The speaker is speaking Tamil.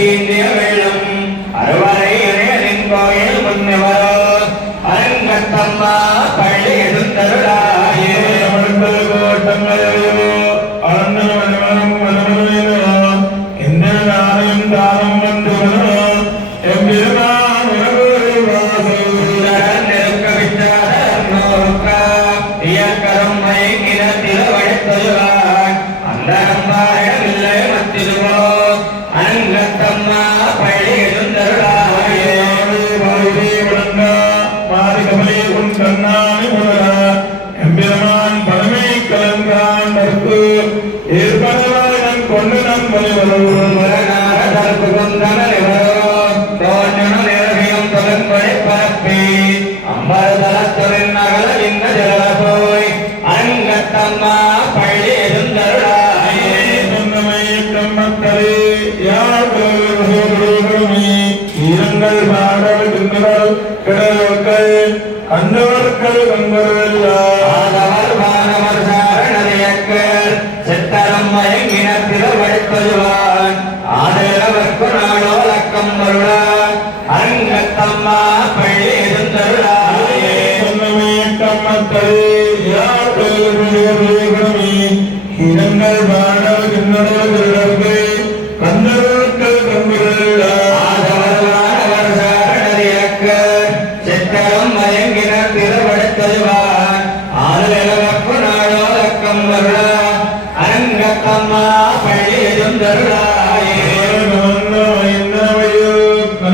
தீண்டிய வெள்ளம் அறுவரை இறையனின் கோயில் முன்னவரோ அரங்கத்தம்மா பள்ளி எழுந்தருளாயே கோட்டங்களையோ ஆனந்தம் எந்த நாளையும் தானம் வந்துவனோ எம்பெருமான் நெருக்க விட்டார் இயக்கரம் மயங்கின திருவழித்தொழுவான் அந்த அம்பாரிடமில்லை மத்திடுவோ அரங்கத்தம்மா பள்ளி எழுந்தருளாயே மாறி கமலே உன் கண்ணாணி முதலா எம்பெருமான் பழமை கலங்காண்டற்கு ஏற்படுவான் கொண்டு நம் வலிவரவு கொண்டனவரோ தோன்றணும் நிறவியும் தொலைப்படை பரப்பி அம்பரதலத்துடன் நகல இந்த ஜல போய் அரங்கத்தம்மா பள்ளி எழுந்தருளாயே மக்களே யார் ஈரங்கள் பாடல் கிண்டல் கிடவர்கள் கண்டவர்கள் கண்பர்கள் வானவர் சாரணதையக்கள் செத்தரம் மயங்கின திருவழித்தொழுவான் ஆடலவர்க்கு நாடோலக்கம் வருளான் அரங்கத்தம்மா பள்ளி எழுந்தருளாயே மக்களே யார் ஈரங்கள் பாடல் கிண்டல்